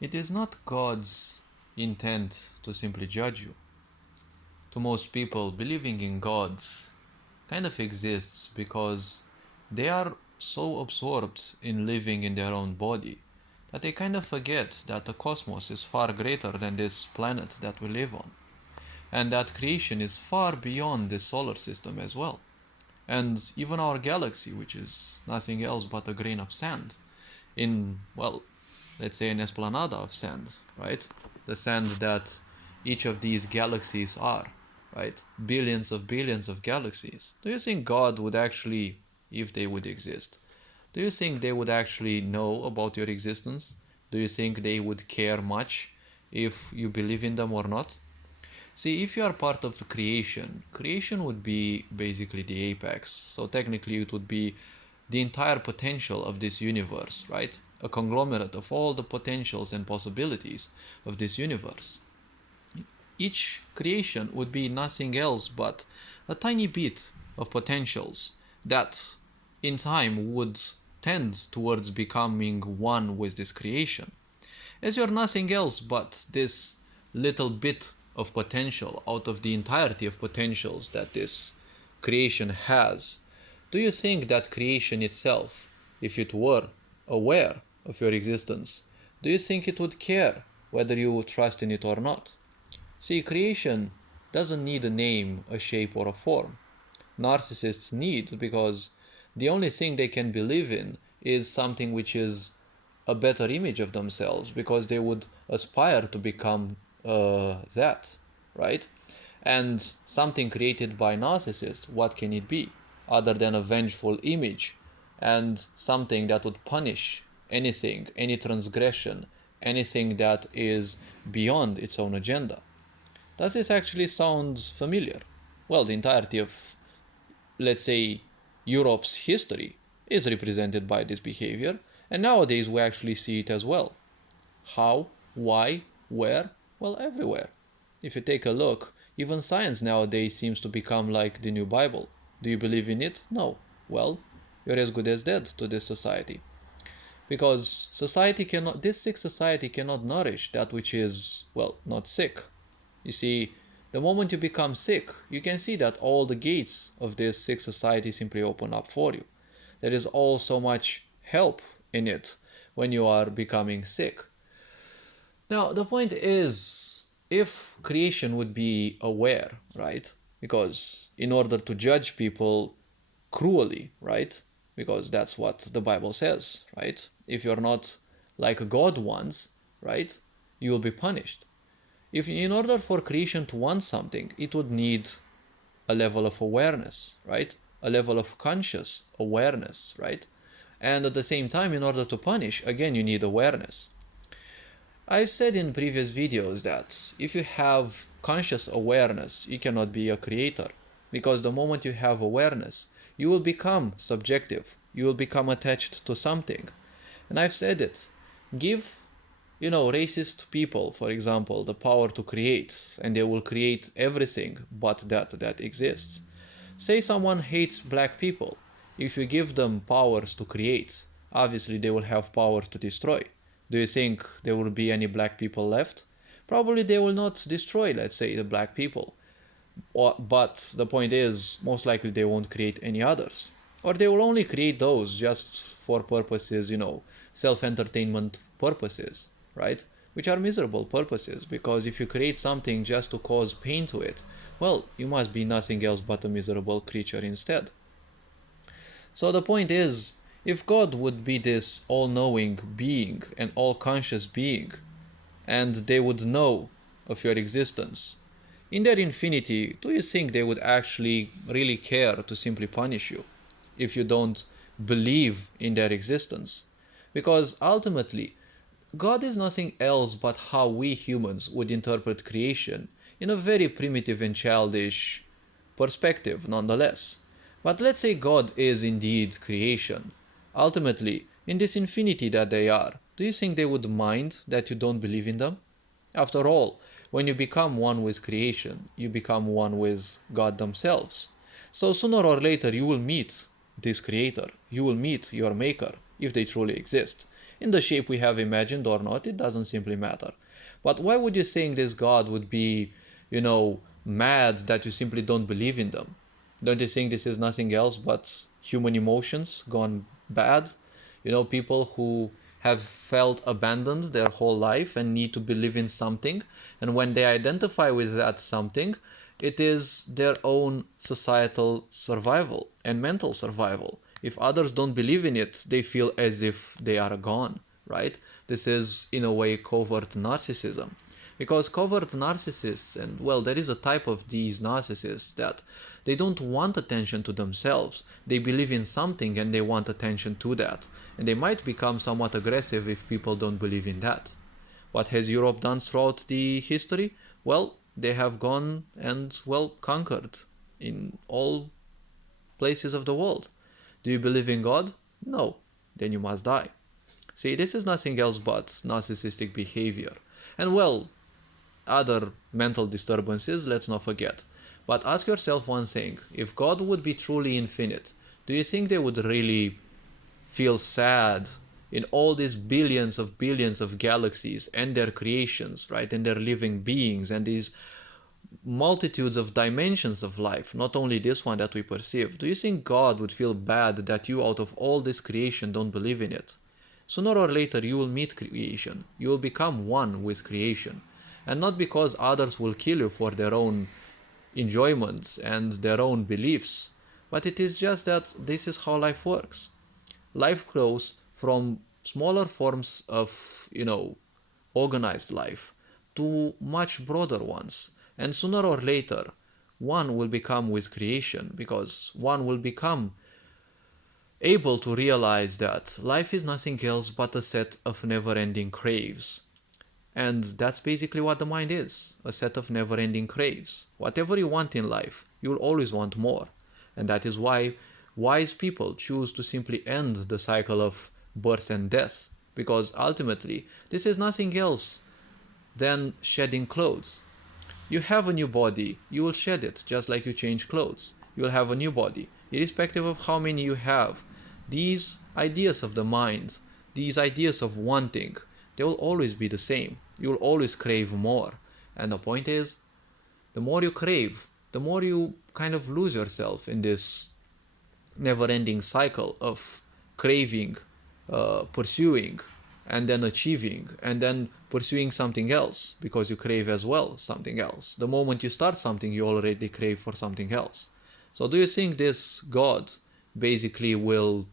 It is not God's intent to simply judge you. To most people, believing in God kind of exists because they are so absorbed in living in their own body that they kind of forget that the cosmos is far greater than this planet that we live on, and that creation is far beyond this solar system as well. And even our galaxy, which is nothing else but a grain of sand, in, well, let's say an esplanade of sand, right? The sand that each of these galaxies are, right? Billions of galaxies. Do you think God would actually, if they would exist, do you think they would actually know about your existence? Do you think they would care much if you believe in them or not? See, if you are part of the creation would be basically the apex. So technically it would be the entire potential of this universe, right? A conglomerate of all the potentials and possibilities of this universe. Each creation would be nothing else but a tiny bit of potentials that in time would tend towards becoming one with this creation. As you're nothing else but this little bit of potential out of the entirety of potentials that this creation has, do you think that creation itself, if it were aware of your existence, do you think it would care whether you trust in it or not? See, creation doesn't need a name, a shape, or a form. Narcissists need, because the only thing they can believe in is something which is a better image of themselves, because they would aspire to become that, right? And something created by narcissists, what can it be other than a vengeful image and something that would punish anything, any transgression, anything that is beyond its own agenda? Does this actually sound familiar? Well, the entirety of, let's say, Europe's history is represented by this behavior, and nowadays we actually see it as well. How? Why? Where? Well, everywhere. If you take a look, even science nowadays seems to become like the new Bible. Do you believe in it? No. Well, you're as good as dead to this society. Because this sick society cannot nourish that which is, well, not sick. You see, the moment you become sick, you can see that all the gates of this sick society simply open up for you. There is all so much help in it when you are becoming sick. Now, the point is, if creation would be aware, right? Because in order to judge people cruelly, right? Because that's what the Bible says, right? If you're not like God wants, right? You will be punished. If in order for creation to want something, it would need a level of awareness, right? A level of conscious awareness, right? And at the same time, in order to punish, again, you need awareness. I've said in previous videos that if you have conscious awareness, you cannot be a creator, because the moment you have awareness, you will become subjective, you will become attached to something. And I've said it, give, racist people, for example, the power to create, and they will create everything but that exists. Say someone hates black people. If you give them powers to create, obviously they will have powers to destroy. Do you think there will be any black people left? Probably they will not destroy, let's say, the black people. But the point is, most likely they won't create any others. Or they will only create those just for purposes, self-entertainment purposes, right? Which are miserable purposes, because if you create something just to cause pain to it, well, you must be nothing else but a miserable creature instead. So the point is, if God would be this all-knowing being, an all-conscious being, and they would know of your existence, in their infinity, do you think they would actually really care to simply punish you if you don't believe in their existence? Because ultimately, God is nothing else but how we humans would interpret creation in a very primitive and childish perspective nonetheless. But let's say God is indeed creation. Ultimately, in this infinity that they are, do you think they would mind that you don't believe in them? After all, when you become one with creation, you become one with God themselves. So sooner or later you will meet this creator, you will meet your maker, if they truly exist. in the shape we have imagined or not, it doesn't simply matter. But why would you think this God would be, mad that you simply don't believe in them? Don't you think this is nothing else but human emotions gone bad? People who have felt abandoned their whole life and need to believe in something. And when they identify with that something, it is their own societal survival and mental survival. If others don't believe in it, they feel as if they are gone, right? This is, in a way, covert narcissism. Because covert narcissists, and well, there is a type of these narcissists that they don't want attention to themselves. They believe in something and they want attention to that. And they might become somewhat aggressive if people don't believe in that. What has Europe done throughout the history? Well, they have gone and, well, conquered in all places of the world. Do you believe in God? No. Then you must die. See, this is nothing else but narcissistic behavior. And, well, other mental disturbances, let's not forget. But ask yourself one thing. If God would be truly infinite, do you think they would really feel sad in all these billions of galaxies and their creations, right? And their living beings and these multitudes of dimensions of life, not only this one that we perceive? Do you think God would feel bad that you, out of all this creation, don't believe in it? Sooner or later, you will meet creation. You will become one with creation. And not because others will kill you for their own enjoyments and their own beliefs, but it is just that this is how life works. Life grows from smaller forms of, organized life to much broader ones. And sooner or later, one will become with creation, because one will become able to realize that life is nothing else but a set of never-ending craves. And that's basically what the mind is, a set of never-ending craves. Whatever you want in life, you'll always want more. And that is why wise people choose to simply end the cycle of birth and death, because ultimately, this is nothing else than shedding clothes. You have a new body, you will shed it, just like you change clothes. You will have a new body, irrespective of how many you have. These ideas of the mind, these ideas of wanting, they will always be the same. You will always crave more. And the point is, the more you crave, the more you kind of lose yourself in this never-ending cycle of craving, pursuing, and then achieving, and then pursuing something else, because you crave as well something else. The moment you start something, you already crave for something else. So do you think this God basically will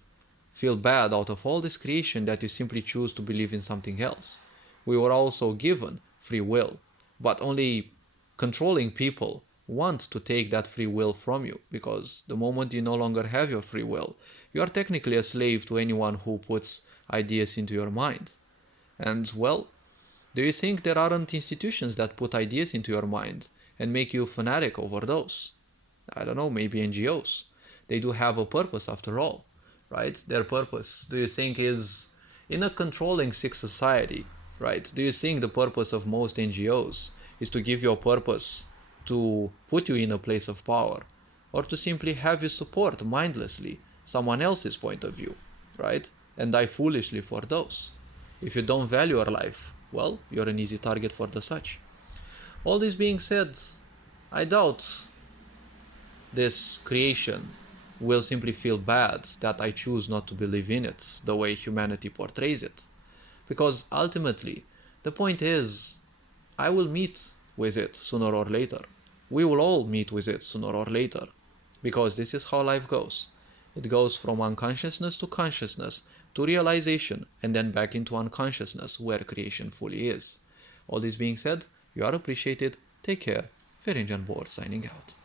feel bad out of all this creation that you simply choose to believe in something else? We were also given free will, but only controlling people want to take that free will from you, because the moment you no longer have your free will, you are technically a slave to anyone who puts ideas into your mind. And, well, do you think there aren't institutions that put ideas into your mind and make you fanatic over those? I don't know, maybe NGOs. They do have a purpose after all, right? Their purpose, do you think, is in a controlling sick society, right? Do you think the purpose of most NGOs is to give you a purpose to put you in a place of power, or to simply have you support mindlessly someone else's point of view, right? And die foolishly for those? If you don't value your life, well, you're an easy target for the such. All this being said, I doubt this creation will simply feel bad that I choose not to believe in it the way humanity portrays it. Because ultimately, the point is, I will meet with it sooner or later. We will all meet with it sooner or later. Because this is how life goes. It goes from unconsciousness to consciousness, to realization, and then back into unconsciousness, where creation fully is. All this being said, you are appreciated. Take care. Ferenc Board signing out.